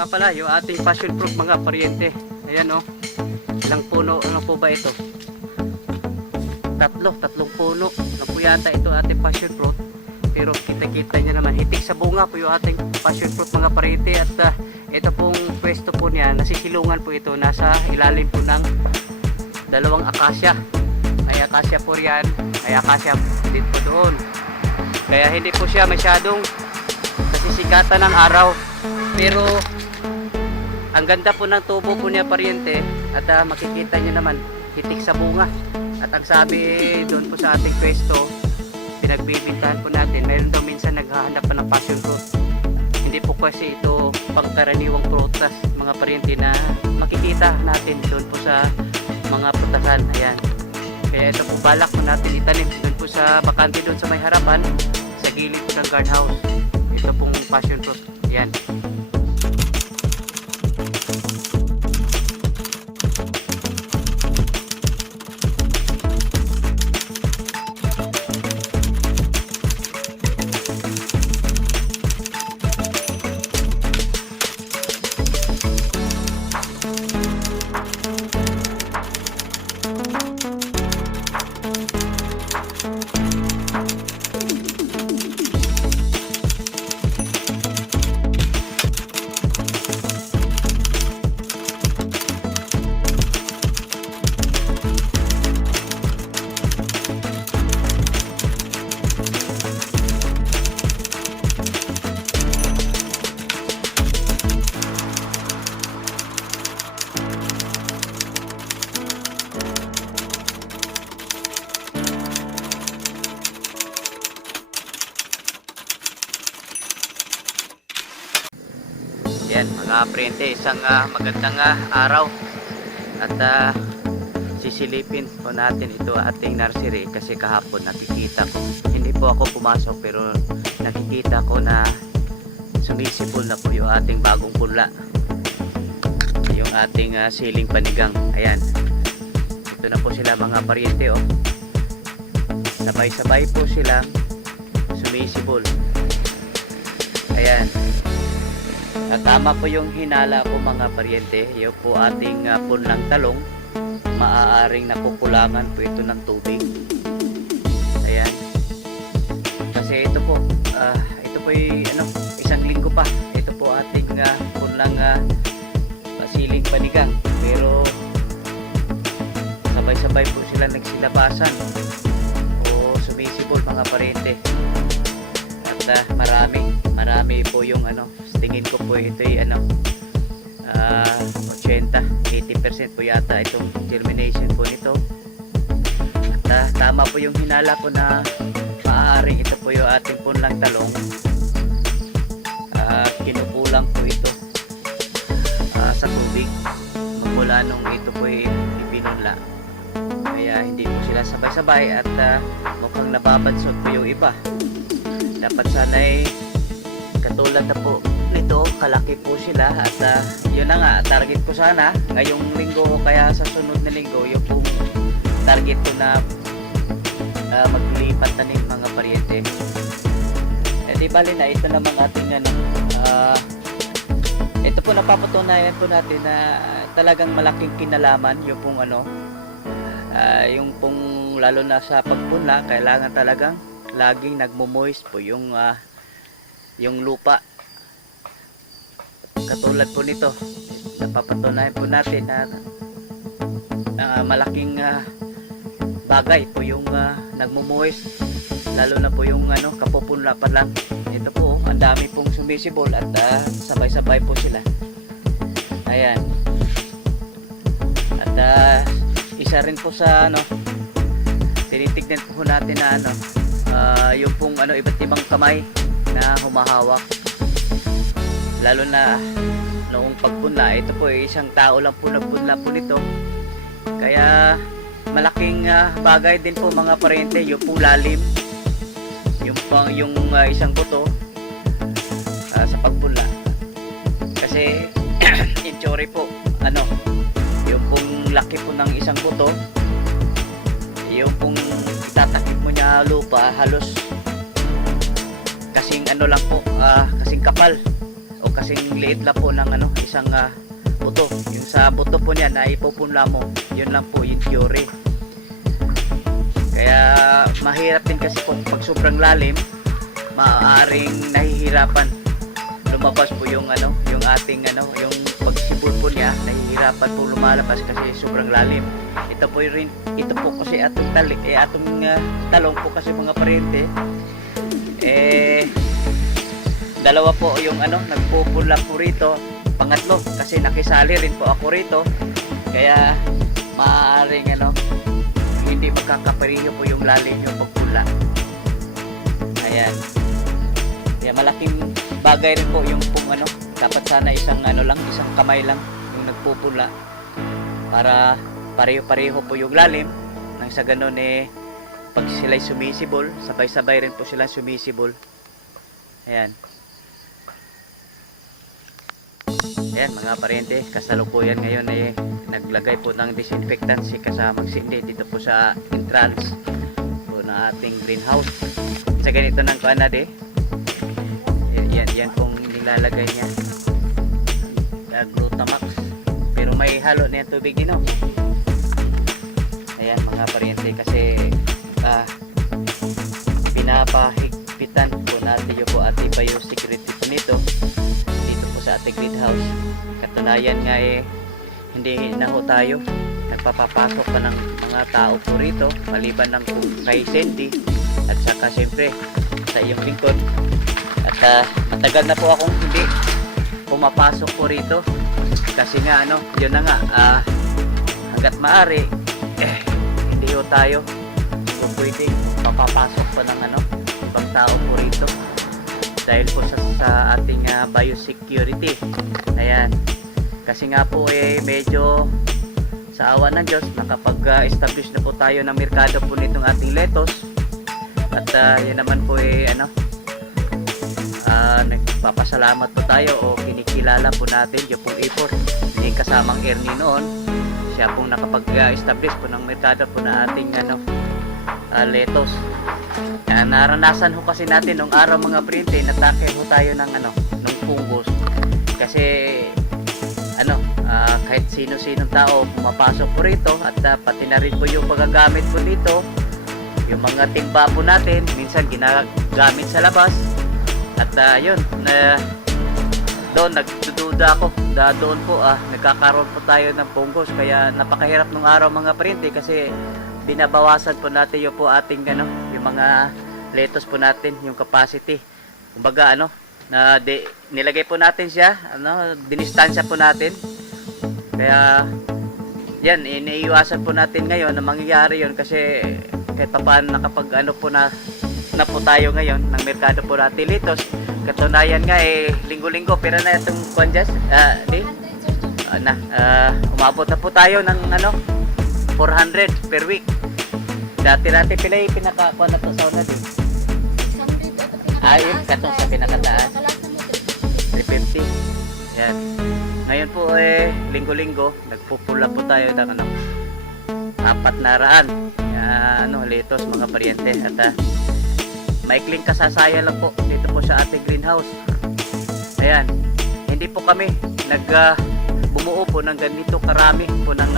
nga pala, yung ating passion fruit mga paryente. Ayan oh. Ilang puno, ano po ba ito? Tatlong puno. Ano po yata ito ating passion fruit. Pero kita-kita nyo naman, hitik sa bunga po yung ating passion fruit mga paryente. At ito pong pwesto po niya, nasisilungan po ito. Nasa ilalim po ng dalawang akasya. Ay akasya po yan, ay akasya din po doon. Kaya hindi po siya masyadong nasisikatan ng araw. Pero ang ganda po ng tubo po niya paryente. At makikita nyo naman, hitik sa bunga. At ang sabi doon po sa ating pwesto, pinagbibintahan po natin, mayroon daw minsan naghahanap pa ng passion fruit. Hindi po kasi ito pangkaraniwang prutas mga paryente na makikita natin doon po sa mga prutasan. Ayan. Kaya ito po balak po natin itanim doon po sa bakante doon sa may harapan, sa gilid po ng guardhouse. Ito pong passion fruit. Ayan. Yan mga prente, isang magandang araw at sisilipin po natin ito ating nursery kasi kahapon nakikita ko, hindi po ako pumasok pero nakikita ko na sumisipol na po yung ating bagong punla, yung ating siling panigang. Ayan, ito na po sila mga paryente oh. Sabay-sabay po silang sumisipol. Ayan. Tama po yung hinala ko mga paryente. Yung po ating punlang talong, maaaring nakukulangan po ito ng tubig. Ayan. Kasi ito po yung isang linggo pa. Ito po ating punlang siling panigang. Pero sabay-sabay po sila nagsilabasan o sumisibol mga paryente. At marami po yung tingin ko po ito ay 80% po yata itong germination po nito. At tama po yung hinala ko na maaaring ito po yung ating punlang talong. Kinukulang po ito sa tubig magmula nung ito po ipinunla. Kaya hindi po sila sabay-sabay at mukhang nababansot po yung iba. Dapat sana'y katulad na po nito, kalaki po sila. At yun na nga, target ko sana ngayong linggo o kaya sa sunod na linggo, yung pong target ko na maglipat tanim mga paryente. Di bali na ito namang ating ito po napapatunayan po natin na talagang malaking kinalaman yung pong yung pong lalo na sa pagpunla, kailangan talagang laging nagmo-moist po yung lupa. Katulad po nito, napapatunayan po natin na malaking bagay po yung nagmo-moist, lalo na po yung kapupunla pa lang. Ito po, ang dami pong sumisibol at sabay-sabay po sila. Ayan. At isa rin po sa tinitignan po natin na yung pong iba't ibang kamay na humahawak, lalo na noong pagpunla. Ito po isang tao lang po nagpunla po nito, kaya malaking bagay din po mga paryente yung pong lalim, yung isang buto sa pagpunla. Kasi inchori po yung pong laki po ng isang buto, yung pong itatakip mo niya lupa, halos kasing lang po, kasing kapal o kasing liit lang po ng isang buto. Yung sa buto po niya na ipupunla mo, yun lang po yung theory. Kaya mahirap din kasi kung pag sobrang lalim, maaaring nahihirapan lumabas po yung yung ating yung pagsibol po niya, nahihirapan po lumalabas kasi sobrang lalim. Ito po kasi atong talong po kasi mga parente, dalawa po yung nagpupula po rito, pangatlo kasi nakisali rin po ako rito, kaya maaaring hindi magkakapareho po yung lalim yung pagpula. Ayan, kaya malaking bagay rin po yung pong dapat sana isang isang kamay lang yung nagpupula para pareho-pareho po yung lalim, nang sa ganun pag sila'y sumisibol, sabay-sabay rin po sila sumisibol. Ayan. Ayan mga parente, kasalukuyan ngayon naglagay po ng disinfectant si kasamang Cindy dito po sa entrance po ng ating greenhouse. Sa ganito ng kanade, yan pong nilalagay niya, Glutamax, pero may halo na yung tubig din. Ayan mga parente, kasi pinapahigpitan po natin yung po ating biosecurity po nito dito po sa ating greenhouse. Katunayan nga hindi na ho tayo nagpapapasok pa ng mga tao po rito, maliban ng kay Cindy at saka siyempre sa iyong lingkod. At matagal na po akong hindi pumapasok po rito kasi nga yun na nga, hanggat maaari hindi ho tayo pwede papapasok pa ng ibang tao po rito dahil po sa ating biosecurity. Ayan, kasi nga po medyo sa awa ng Diyos nakapag-establish na po tayo ng merkado po nitong ating lettuce. At yun naman po nagpapasalamat po tayo o kinikilala po natin yung pong effort ni kasamang Ernie noon. Siya pong nakapag-establish po ng merkado po na ating lettuce. Naranasan ho kasi natin nung araw mga printe, natake ho tayo ng ng fungus. Kasi kahit sino-sinong tao pumapasok po rito at pati na rin po yung paggagamit po dito, yung mga timba po natin minsan ginagamit sa labas. At yun, doon nagdududa ako, doon po nagkakaroon po tayo ng fungus. Kaya napakahirap nung araw mga printe, kasi binabawasan po natin yung po ating yung mga lettuce po natin, yung capacity. Kumbaga nilagay po natin siya, dinistansya po natin. Kaya yan, iniiwasan po natin ngayon na mangyayari yun, kasi kahit pa paano nakapag po na po tayo ngayon ng merkado po natin lettuce. Katunayan nga linggo-linggo pero na itong konjas umabot na po tayo ng 400 per week. Dati pila yung pinakakuha na to sa una din. Yun, katong sa pinakataas 350. Yan. Ngayon po linggo-linggo nagpupula po tayo ng 400 lettuce mga paryente. At maikling kasasaya lang po dito po sa ating greenhouse. Ayan, hindi po kami bumuo po ng ganito karami po ng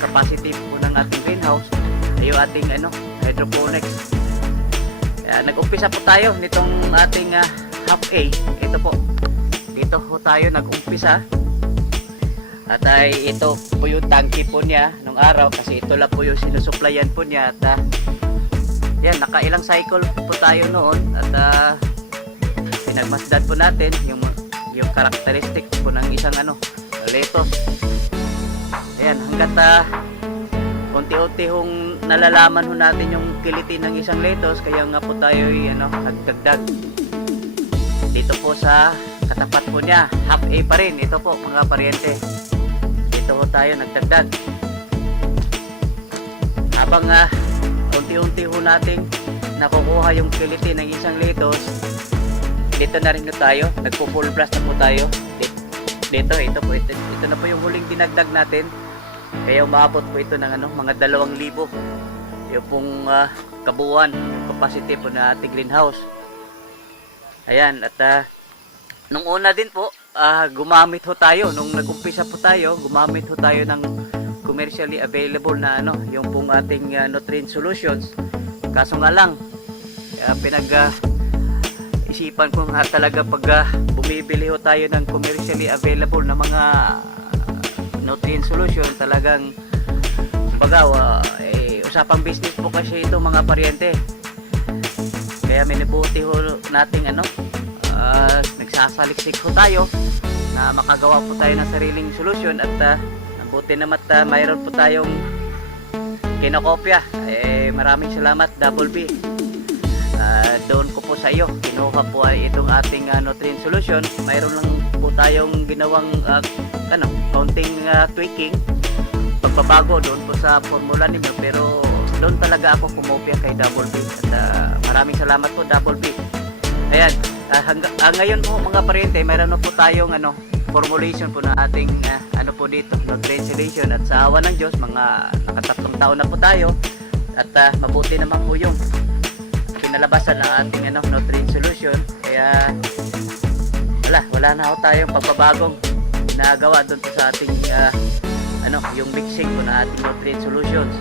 capacity po ng ating greenhouse, yung ating hydroponics. Nag-umpisa po tayo nitong ating half A. Ito po, dito po tayo nag-umpisa. At ito po yung tangke po niya nung araw, kasi ito lang po yung sinusuplayan po niya. At yan, nakailang cycle po tayo noon. At pinagmasdan po natin yung characteristic po ng isang lettuce. Ayan, hanggat unti-unti hong nalalaman ho natin yung kiliti ng isang lettuce, kaya nga po tayo nagdagdag dito po sa katapat po niya. Half A pa rin ito po mga paryente, dito ho tayo nagdagdag. Habang unti-unti ho nating nakukuha yung kiliti ng isang lettuce, dito na rin tayo, nagpo-full blast na po tayo dito. Ito na po yung huling dinagdag natin, kaya umabot po ito ng mga 2,000 yung pong kabuuan, yung capacity po na ating greenhouse. Ayan, at nung una din po gumamit ho tayo nung nag-umpisa po tayo, gumamit ho tayo ng commercially available na ano, yung pong ating nutrient solutions. Kaso nga lang, isipan ko nga talaga pag bumibili ho tayo ng commercially available na mga nutrient solution, talagang usapang business po kasi ito mga paryente. Kaya minibuti ho nating nagsasaliksik ho tayo na makagawa po tayo ng sariling solusyon at buti naman mayroon po tayong kinokopya. Maraming salamat Double B. Doon ko po sa iyo kinuha po ay itong ating nutrient solution. Mayroon lang po tayong ginawang counting tweaking, pagbabago doon po sa formula ninyo, pero doon talaga ako kumopya kay Double B at maraming salamat po Double B. Ayan, ngayon po mga paryente, mayroon na po tayong formulation po na ating po dito, nutrient solution, at sa awa ng Diyos mga nakatatlong taon na po tayo at mabuti naman po yung kinalabasan ng ating nutrient solution. Kaya wala na ho tayong pagbabagong ginagawa doon po sa ating yung mixing po na ating nutrient solutions.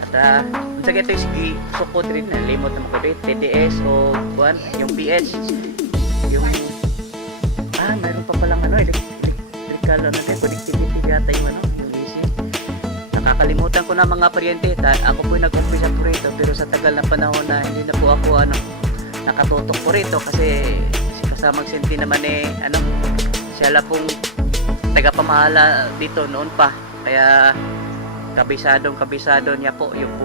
At sige, ito yung sukot rin, limot naman ko rin, TDS o yung pH, yung mayroon pa palang electrical connectivity yata yung yung easy. Nakakalimutan ko na mga paryente. Ako po nag-umpisa po rito, pero sa tagal na panahon na hindi na po ako nakatutok po rito kasi si kasamang Senti naman siya lang pong tagapamahala dito noon pa. Kaya kabisado niya po yung po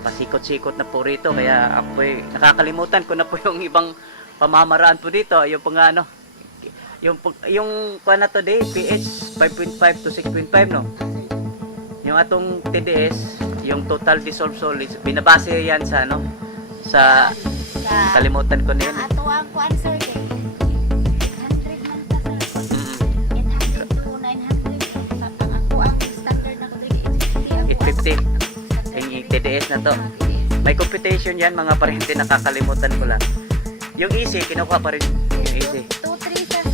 pasikot-sikot na po rito. Kaya ako nakakalimutan ko na po yung ibang pamamaraan po dito. Yung po nga yung kuha na to day pH 5.5 to 6.5 no. Yung atong TDS, yung total dissolved solids, binabase yan sa sa kalimutan ko na yun. Ato ang kuan sir 800 man ta sir. 800 to 900 ang ako ang standard na ko 850 yung TDS na to. May computation yan mga paryente, nakakalimutan ko lang. Yung easy, kinukuha pa rin yung easy. 2-3 sir.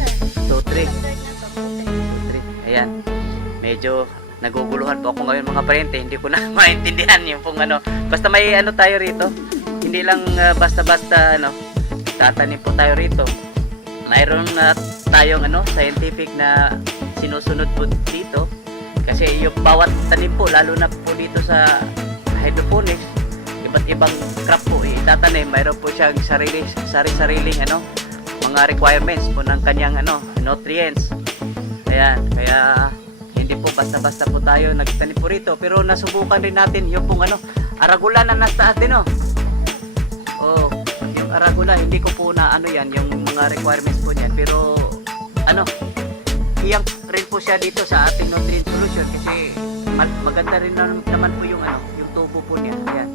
2-3. Standard na to. 2-3. Ayan. Medyo naguguluhan po ako ngayon mga paryente. Hindi ko na maintindihan yung pong Basta may tayo rito. Hindi lang basta-basta tatanim po tayo rito. Mayroon na tayong scientific na sinusunod po dito. Kasi yung bawat tanim po, lalo na po dito sa hydroponics, iba't ibang crop po itatanim, mayroon po siyang sariling mga requirements po ng kanyang nutrients. Ayan, kaya hindi po basta-basta po tayo nagtanim po rito, pero nasubukan rin natin yung pong aragula na nasa taas din yung aragula, hindi ko po na yan yung mga requirements po niyan, pero iyang rin po siya dito sa ating nutrient solution kasi maganda rin naman po yung yung tubo po niya. Ayan.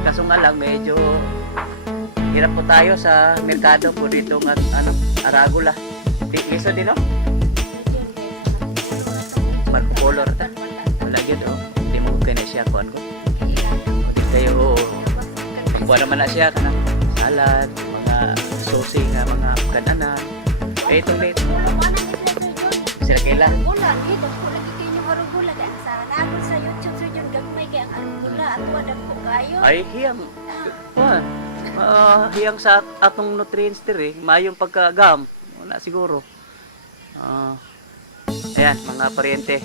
Kaso nga lang medyo hirap po tayo sa merkado po dito ng aragula. Liso din color ta. Wala yun hindi mo kaya siya kuan ko. Hindi kayo pagbuwan naman na siya kanang salad, mga sauce nga mga kananan. Itong late. Sila kaila. Gula, dito ko lagi kayo yung arugula dan sa nagul sa YouTube sir yung gagmay kay ang arugula at wadan po kayo. Ay hiyang. Kuan. Hiyang sa atong nutrients dire, mayong pagkagam. Wala siguro. Ayan mga paryente.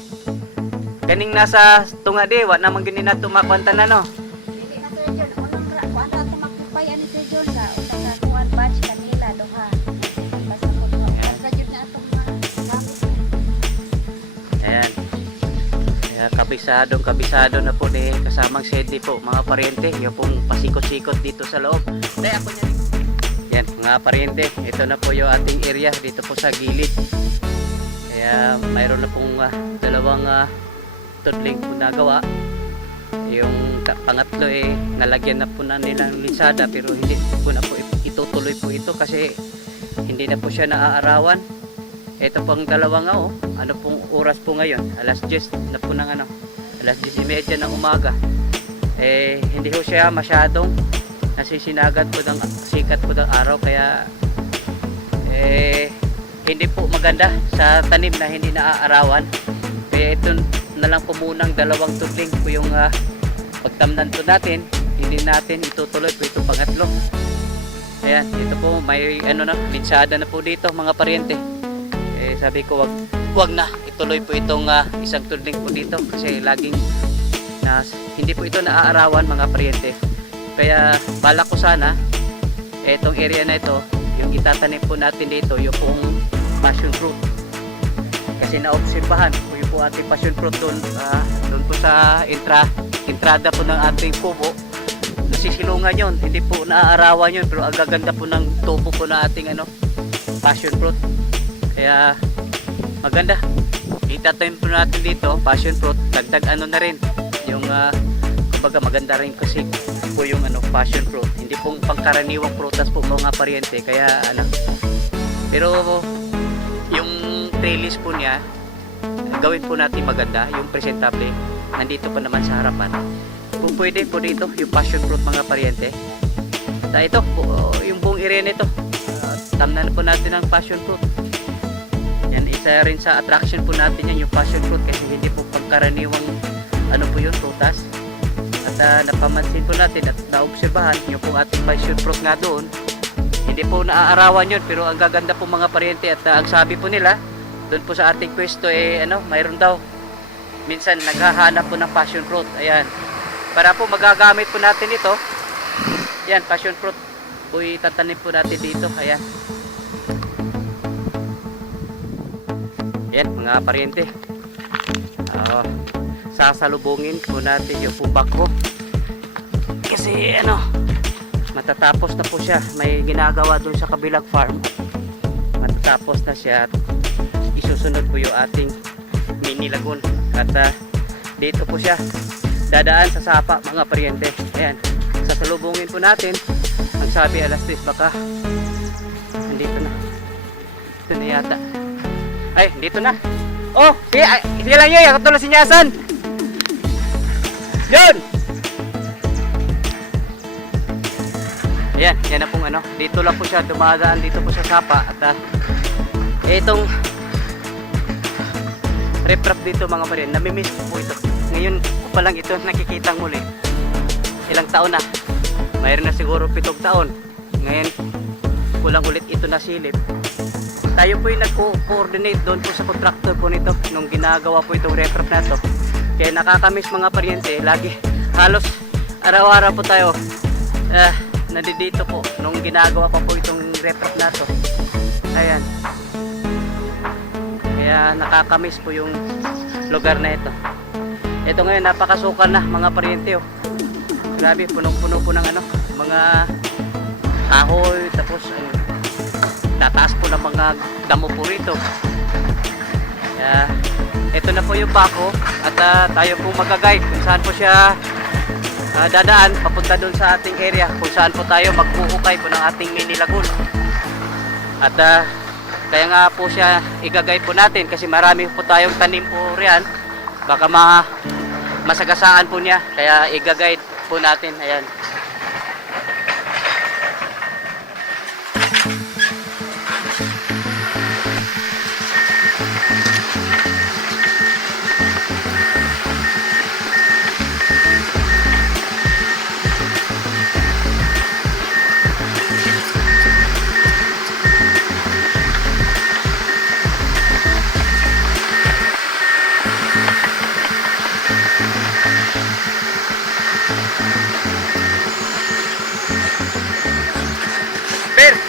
Kaning nasa tunga di, wa namang gini na tumakwanta na no. Dili na sir John, unang kuan na tumakupay ani sir John sa usa ka kuan batch kanila duha. Basta ko basta jud na atong gamit. Ayan. Kaya kabisado na po ni kasamang Senti po mga paryente. Yung pong pasikot-sikot dito sa loob. Dahil ako niya. Yan mga paryente. Ito na po yung ating area dito po sa gilid. Kaya mayroon na pong dalawang tudling po nagawa. Yung pangatlo nalagyan na po na nilang lisada, pero hindi po na po itutuloy po ito kasi hindi na po siya naaarawan. Ito pong dalawa nga pong oras po ngayon, alas 10 na po ng alas 10:30 ng umaga. Hindi po siya masyadong nasisinagat po ng sikat po ng araw, kaya hindi po maganda sa tanim na hindi naaarawan. Kaya ito na lang po munang dalawang tudling po yung pagtamnan po natin. Hindi natin itutuloy po itong pangatlo. Ayan, ito po may ano na, linsada na po dito mga paryente. Sabi ko wag na ituloy po itong isang tudling po dito kasi laging hindi po ito naaarawan mga paryente. Kaya balak ko sana itong area na ito, yung itatanim po natin dito, yung pong passion fruit. Kasi naobserbahan po yung po ating passion fruit doon po sa entrada po ng ating kubo. Nasisilungan yun, hindi po naaarawan yun, pero ang gaganda po ng tubo po na ating passion fruit. Kaya maganda, itatanim po natin dito passion fruit, dagdag na rin yung kumbaga maganda rin kasi po yung passion fruit, hindi pong pangkaraniwang prutas po mga paryente. Kaya pero yung trellis po niya gawin po natin maganda, yung presentable nandito pa naman sa harapan. Kung pwede po dito yung passion fruit mga paryente. Ito po, yung buong area nito tamnan po natin ang passion fruit. Yan, isa rin sa attraction po natin yan, yung passion fruit, kasi hindi po pangkaraniwang po yun, prutas. At napamansin po natin at naobserbahan yung po ating passion fruit nga doon, hindi po naaarawan yun, pero ang gaganda po mga paryente. At ang sabi po nila doon po sa ating pwesto mayroon daw minsan naghahanap po ng passion fruit. Ayan, para po magagamit po natin ito. Yan, passion fruit po itatanim po natin dito. Ayan. Yan mga paryente, sasalubungin po natin yung bako kasi matatapos na po siya. May ginagawa doon sa kabilang farm, matatapos na siya at isusunod po yung ating mini lagoon. At dito po siya dadaan sa sapa mga paryente. Ayan, sasalubungin po natin. Ang sabi alas 10, baka nandito na. Ito na yata. Ay, dito na. Oh, sige lang yun. Ako tuloy si Nyasan. Yun! Ayan, yan na pong dito lang po siya, dumadaan dito po sa sapa. At itong riprap dito mga parin, namimiss ko po ito. Ngayon ko pa lang ito nakikitang muli. Ilang taon na. Mayroon na siguro 7 taon. Ngayon, kulang ulit ito nasilip. Tayo po yung nag-coordinate doon po sa contractor po nito nung ginagawa po itong reprap na to. Kaya nakakamiss mga paryente, lagi halos araw-araw po tayo nandito po nung ginagawa pa po itong reprap na to. Ayan, kaya nakakamiss po yung lugar na ito. Ito ngayon napakasukal na mga paryente. Grabe, punong-puno po ng mga kahoy, tapos tataas po ng mga damo po rito. Kaya ito na po yung bako at tayo po mag-guide kung saan po siya dadaan papunta doon sa ating area, kung saan po tayo magbuhukay po ng ating mini lagoon. At kaya nga po siya i-guide po natin kasi marami po tayong tanim po riyan, baka masagasaan po niya, kaya i-guide po natin. Ayan.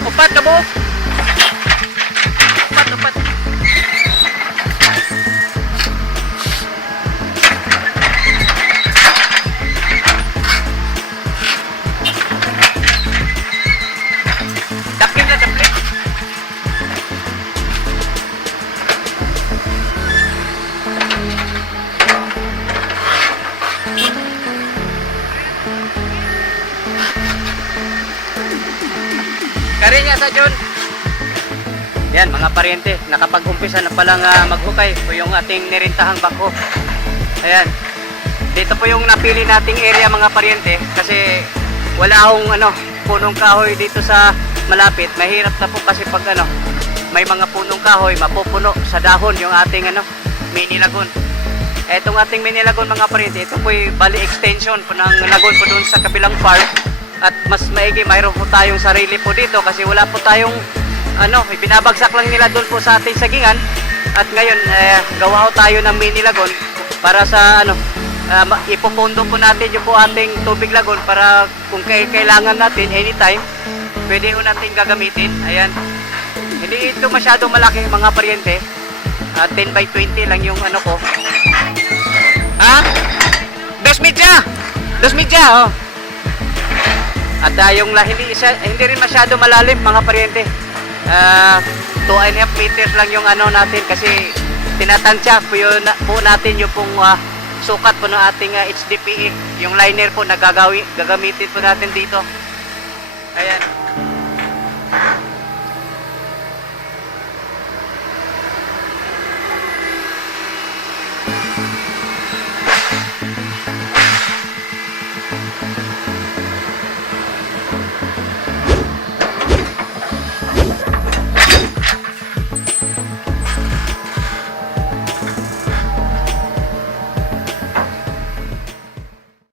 Upat na mo. Upat. Dakil na dakil. Karinya sa John. Yan mga paryente, nakapag-umpisa na palang maghukay po yung ating nirintahang bako. Ayan, dito po yung napili nating area mga paryente kasi wala akong punong kahoy dito sa malapit. Mahirap na po kasi pag may mga punong kahoy, mapupuno sa dahon yung ating mini lagoon. Etong ating mini lagoon mga parente, ito po bali extension po ng lagoon po doon sa kabilang park. At mas maigi, mayroon po tayong sarili po dito kasi wala po tayong binabagsak lang nila doon po sa ating sagingan. At ngayon, gawa po tayo ng mini lagoon para sa ipopondo po natin yung po ating tubig lagoon para kung kailangan natin anytime, pwede po natin gagamitin. Ayan. Hindi ito masyadong malaki mga paryente. 10 by 20 lang yung ko. Ha? 2 media! 2 media, oh. At yung hindi rin masyado malalim mga paryente. 2.5 meters lang yung natin kasi tinatansya po natin yung pong sukat po ng ating HDPE. Yung liner po na gagamitin po natin dito. Ayan.